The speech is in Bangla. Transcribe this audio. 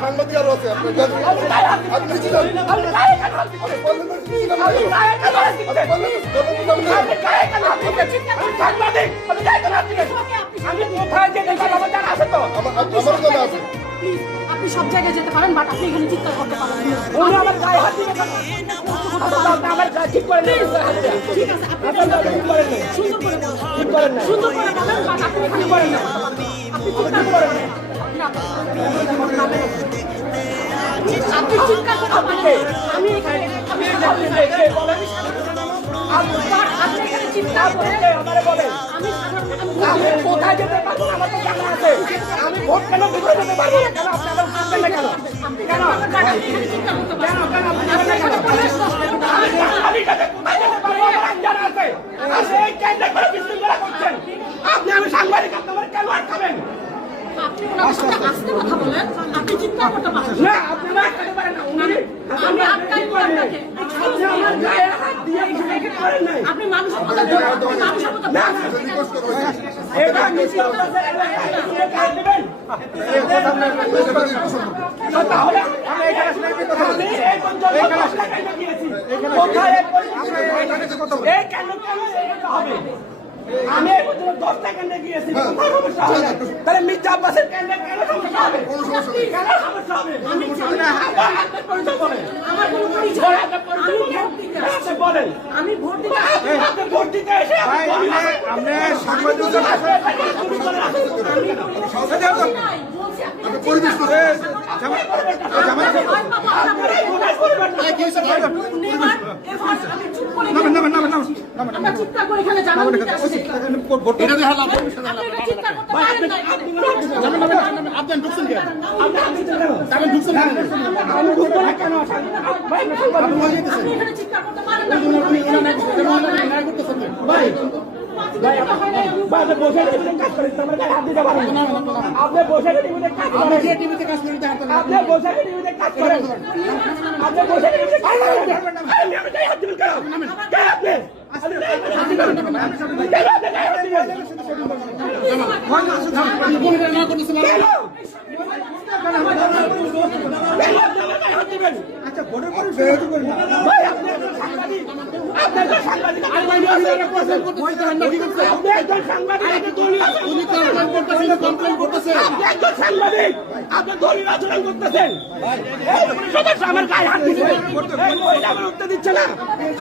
সাংবাদিক আরো আছে আপনি সব জায়গায় যেতে পারেন, বাট আপনি এখানে চিৎকার করতে পারেন। ঠিক আছে, সুন্দর করে বলেন, বাট আপনি এখানে করেন না, আপনি চিৎকার করেন না। আপনি চিৎকার করতে পারেন, আমি এখানে কোথায় যেতে পারবো না, আমার তো জানা আছে। আমি ভোট কেন ভিতরে যেতে পারবো না, কেন আপনারা আসবেন না কেন? কেন আপনি আমি সাংবাদিক, আপনার কেন আটকাবেন? আপনি ওনার সাথে আস্তে কথা বলেন, আপনি চিৎকার করতে পারেন না, আপনি না আটকাতে পারেন না। আমি আটকাই আপনাকে। আমার গায়ে হাত দিয়ে এখানে করেন নাই। আপনি মানুষের মতো মানুষের মতো এটা মিছিল আপনাদের এলাকায় কাজ দেবেন। তাহলে আমি এখানে কথা বলি, এই পর্যন্ত এখানে গিয়েছি, কোথায় এই কেন হবে? আমি এই পর্যন্ত 10 সেকেন্ডে গিয়েছি, কোথায় সমস্যা হবে? তাহলে মির্জা আব্বাসের কেন সমস্যা হবে? কেন সমস্যা হবে? আমার হাতের পরিচয় বলেন। আমার কোনো পরিচয় বলেন আমি ভোট দিতে আপনি ভোট দিতে এসে আপনি সাংবাদিক আমরা চিৎকার করে এখানে জানান দিতে আসছি। আপনি ঢুকছেন কেন? আপনি এখানে চিৎকার করতে পারেন না। আপনি বসে কাজ করেন, আমার গায়ে হাত দিতে পারেন না। আপনি বসে টিভিতে কাজ করেন, আপনি বসে টিভিতে কাজ করেন, আপনি বসে টিভিতে কাজ করেন। আমি গায়ে হাত দিবেন কেন? আপনি আচ্ছা ভোটের পরে আমার গায়ে হাত দিচ্ছে, উঠতে দিচ্ছে না।